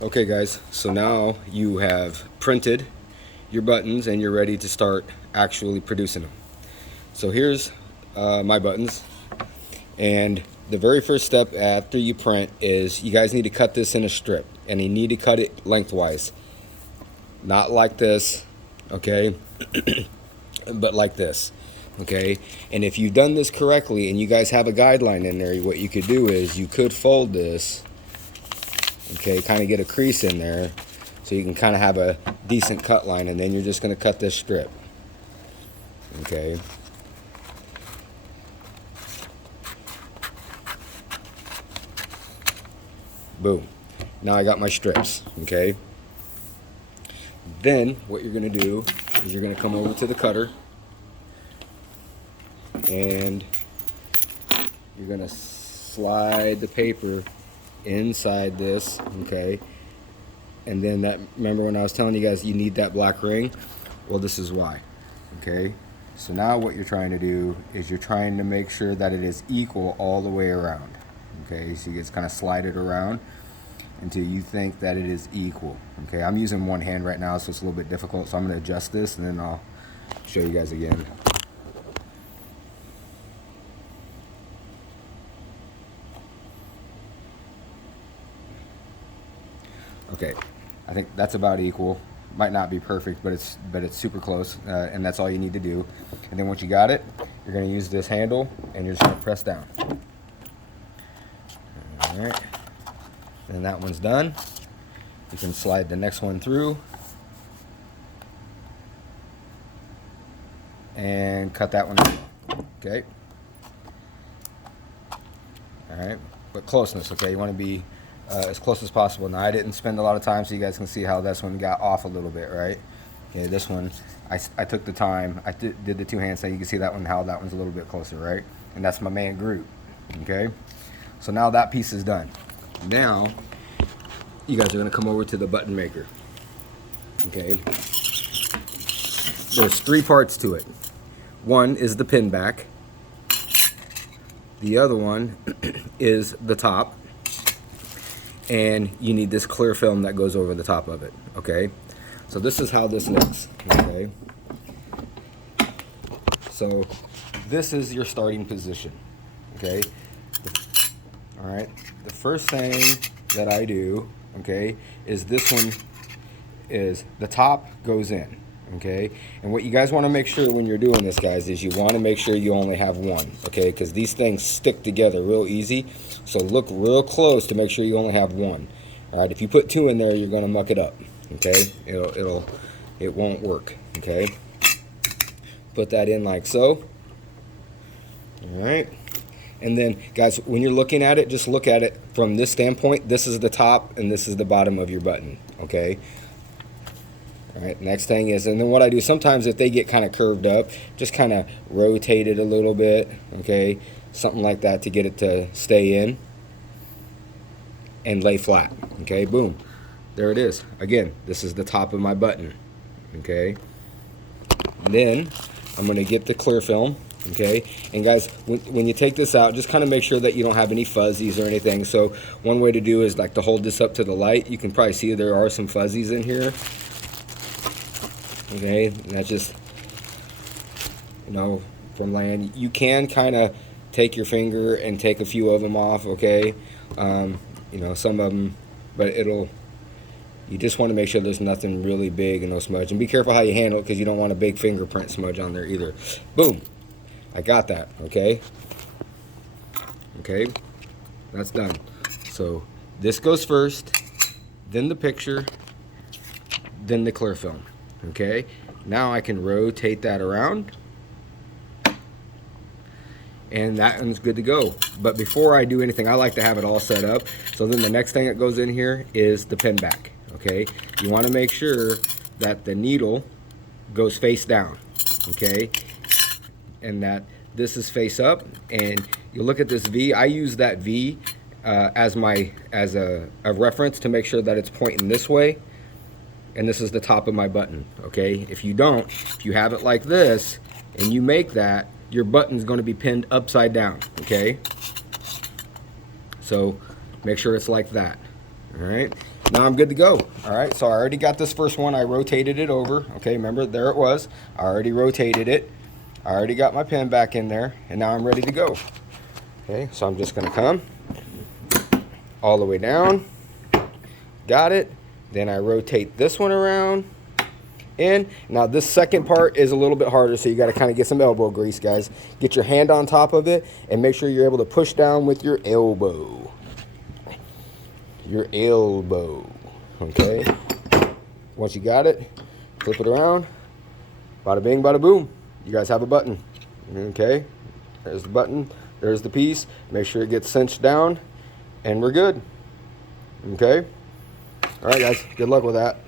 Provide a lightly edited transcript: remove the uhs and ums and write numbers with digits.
Okay guys, so now you have printed your buttons and you're ready to start actually producing them. So here's my buttons, and the very first step after you print is you guys need to cut this in a strip, and you need to cut it lengthwise, not like this, okay, but like this, okay. And if you've done this correctly and you guys have a guideline in there, what you could do is you could fold this, okay, kind of get a crease in there so you can kind of have a decent cut line, and then you're just going to cut this strip, okay. Boom. Now I got my strips, okay. Then what you're going to do is you're going to come over to the cutter and you're going to slide the paper inside this, okay. And then that, remember when I was telling you guys you need that black ring? Well, this is why, okay. So now what you're trying to do is you're trying to make sure that it is equal all the way around, okay. So you just kind of slide it around until you think that it is equal, okay. I'm using one hand right now, so it's a little bit difficult, so I'm going to adjust this and then I'll show you guys again. Okay, I think that's about equal. Might not be perfect, but it's super close, and that's all you need to do. And then once you got it, you're going to use this handle and you're just going to press down. All right, and that one's done. You can slide the next one through and cut that one as well. Okay. All right, but closeness. Okay, you want to be as close as possible. Now I didn't spend a lot of time, so you guys can see how this one got off a little bit, right? Okay, this one I took the time. I did the two hands, so you can see that one, how that one's a little bit closer, right? And that's my man Groot. Okay, so now that piece is done. Now you guys are gonna come over to the button maker. Okay, there's three parts to it. One is the pin back. The other one is the top, and you need this clear film that goes over the top of it, okay? So this is how this looks, okay? So this is your starting position, okay? All right, the first thing that I do, okay, is this one is the top goes in, okay. And what you guys want to make sure when you're doing this, guys, is you want to make sure you only have one, okay, because these things stick together real easy. So look real close to make sure you only have one. All right, if you put two in there, you're gonna muck it up, okay. It won't work, okay. Put that in like so. All right, and then guys, when you're looking at it, just look at it from this standpoint. This is the top and this is the bottom of your button, okay. All right, next thing is, and then what I do sometimes, if they get kind of curved up, just kind of rotate it a little bit, okay, something like that to get it to stay in and lay flat, okay, boom, there it is. Again, this is the top of my button, okay. And then I'm going to get the clear film, okay, and guys, when you take this out, just kind of make sure that you don't have any fuzzies or anything. So one way to do is like to hold this up to the light. You can probably see there are some fuzzies in here. Okay, and that's just, you know, from laying. You can kind of take your finger and take a few of them off, okay, you know, some of them, but you just want to make sure there's nothing really big and no smudge, and be careful how you handle it because you don't want a big fingerprint smudge on there either. Boom, I got that, okay, that's done. So this goes first, then the picture, then the clear film. Okay, now I can rotate that around and that one's good to go. But before I do anything, I like to have it all set up. So then the next thing that goes in here is the pin back. Okay, you want to make sure that the needle goes face down, okay, and that this is face up. And you look at this V. I use that V as a reference to make sure that it's pointing this way. And this is the top of my button, okay? If you don't, if you have it like this and you make that, your button's going to be pinned upside down, okay? So make sure it's like that, All right, now I'm good to go. All right, so I already got this first one. I rotated it over. Okay, remember, there it was. I already rotated it. I already got my pin back in there, and now I'm ready to go. Okay, so I'm just gonna come all the way down. Got it. Then I rotate this one around. In. Now this second part is a little bit harder, so you got to kind of get some elbow grease, guys. Get your hand on top of it and make sure you're able to push down with your elbow. Your elbow. Okay. Once you got it, flip it around. Bada bing, bada boom. You guys have a button. Okay. There's the button. There's the piece. Make sure it gets cinched down, and we're good. Okay. All right, guys. Good luck with that.